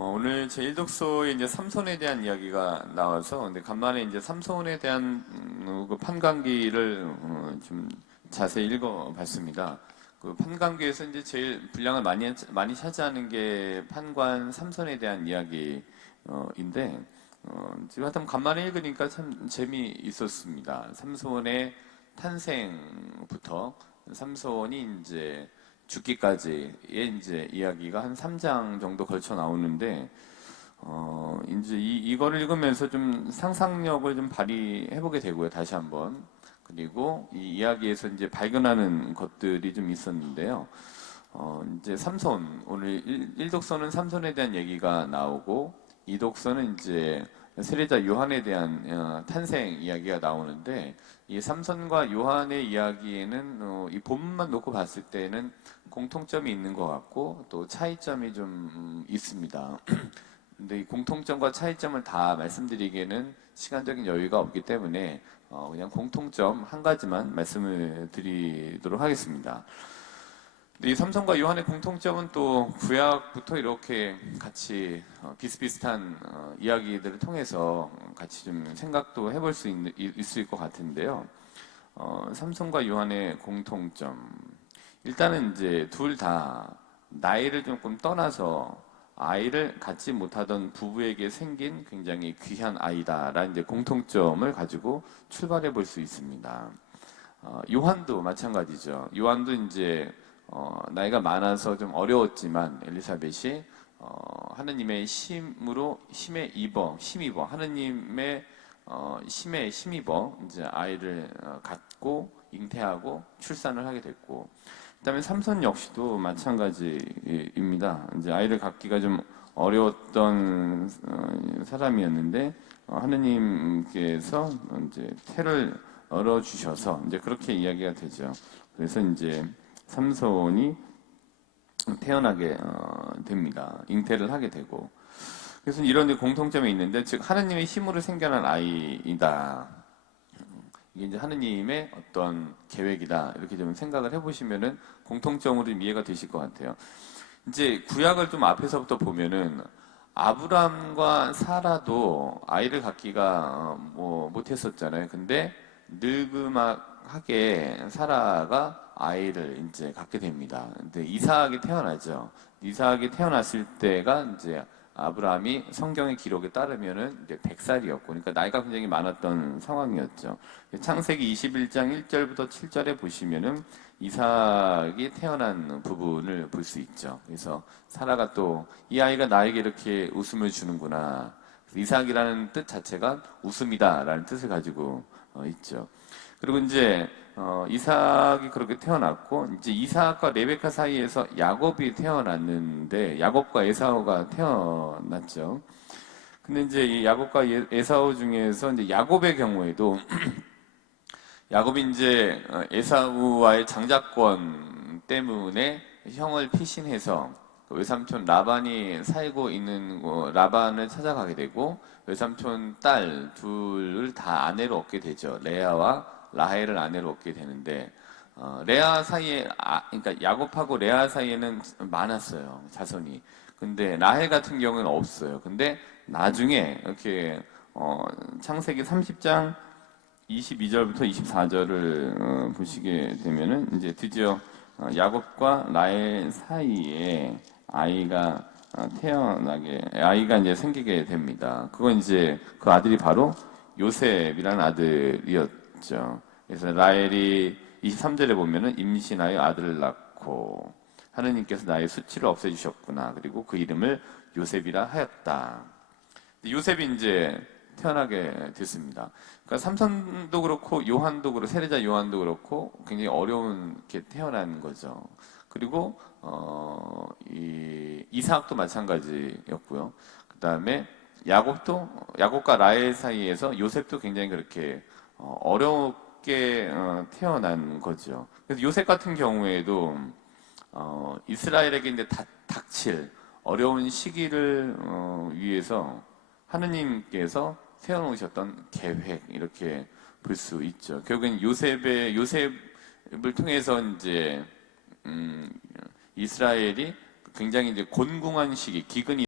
오늘 제 일독서에 이제 삼손에 대한 이야기가 나와서, 근데 간만에 이제 삼손에 대한 그 판관기를 좀 자세히 읽어봤습니다. 그 판관기에서 이제 제일 분량을 많이 차지하는 게 판관 삼손에 대한 이야기인데, 지금 하여튼 간만에 읽으니까 참 재미있었습니다. 삼손의 탄생부터 삼손이 이제 죽기까지의 이제 이야기가 한 3장 정도 걸쳐 나오는데, 이제 이거를 읽으면서 좀 상상력을 좀 발휘해보게 되고요, 다시 한번. 그리고 이 이야기에서 이제 발견하는 것들이 좀 있었는데요. 이제 삼손, 오늘 1독서는 삼손에 대한 얘기가 나오고, 2독서는 이제 세례자 요한에 대한 탄생 이야기가 나오는데, 이 삼손과 요한의 이야기에는 이 본문만 놓고 봤을 때는 공통점이 있는 것 같고 또 차이점이 좀 있습니다. 근데 이 공통점과 차이점을 다 말씀드리기에는 시간적인 여유가 없기 때문에 그냥 공통점 한 가지만 말씀을 드리도록 하겠습니다. 이 삼손과 요한의 공통점은 또 구약부터 이렇게 같이 비슷비슷한 이야기들을 통해서 같이 좀 생각도 해볼 수 있을 것 같은데요. 삼손과 요한의 공통점. 일단은 이제 둘 다 나이를 조금 떠나서 아이를 갖지 못하던 부부에게 생긴 굉장히 귀한 아이다라는 이제 공통점을 가지고 출발해 볼 수 있습니다. 요한도 마찬가지죠. 요한도 이제 나이가 많아서 좀 어려웠지만 엘리사벳이 하느님의 힘입어 하느님의 힘에 힘입어 이제 아이를 갖고 잉태하고 출산을 하게 됐고, 그다음에 삼손 역시도 마찬가지입니다. 이제 아이를 갖기가 좀 어려웠던 사람이었는데 하느님께서 이제 태를 얻어 주셔서 이제 그렇게 이야기가 되죠. 그래서 이제 삼손이 태어나게 됩니다. 잉태를 하게 되고. 그래서 이런 공통점이 있는데, 즉 하느님의 힘으로 생겨난 아이이다. 이게 이제 하느님의 어떤 계획이다. 이렇게 좀 생각을 해보시면은 공통점으로 좀 이해가 되실 것 같아요. 이제 구약을 좀 앞에서부터 보면은 아브람과 사라도 아이를 갖기가 못했었잖아요. 근데 늙음하게 사라가 아이를 이제 갖게 됩니다. 근데 이삭이 태어나죠. 이삭이 태어났을 때가 이제 아브라함이 성경의 기록에 따르면은 이제 100살이었고, 그러니까 나이가 굉장히 많았던 상황이었죠. 창세기 21장 1절부터 7절에 보시면은 이삭이 태어난 부분을 볼 수 있죠. 그래서 사라가 또 이 아이가 나에게 이렇게 웃음을 주는구나. 이삭이라는 뜻 자체가 웃음이다라는 뜻을 가지고 있죠. 그리고 이제 이삭이 그렇게 태어났고, 이제 이삭과 레베카 사이에서 야곱이 태어났는데, 야곱과 에사우가 태어났죠. 근데 이제 이 야곱과 에사우 중에서 이제 야곱의 경우에도 야곱이 이제 에사우와의 장자권 때문에 형을 피신해서 외삼촌 라반이 살고 있는 라반을 찾아가게 되고, 외삼촌 딸 둘을 다 아내로 얻게 되죠. 레아와 라헬을 아내로 얻게 되는데, 레아 사이에 그러니까 야곱하고 레아 사이에는 많았어요, 자손이. 근데 라헬 같은 경우는 없어요. 근데 나중에 이렇게 창세기 30장 22절부터 24절을 보시게 되면은 이제 드디어 야곱과 라헬 사이에 아이가 이제 생기게 됩니다. 그건 이제 그 아들이 바로 요셉이라는 아들이었죠. 그래서 라헬이 23절에 보면은 임신하여 아들을 낳고 하느님께서 나의 수치를 없애주셨구나. 그리고 그 이름을 요셉이라 하였다. 요셉이 이제 태어나게 됐습니다. 그러니까 삼손도 그렇고 요한도 그렇고 세례자 요한도 그렇고 굉장히 어려운 게 태어난 거죠. 그리고 이삭도 마찬가지였고요. 그 다음에 야곱과 라헬 사이에서 요셉도 굉장히 그렇게 어렵게 태어난 거죠. 그래서 요셉 같은 경우에도 이스라엘에게 이제 닥칠 어려운 시기를 위해서 하느님께서 세워놓으셨던 계획, 이렇게 볼 수 있죠. 결국엔 요셉을 통해서 이제 이스라엘이 굉장히 이제 곤궁한 시기, 기근이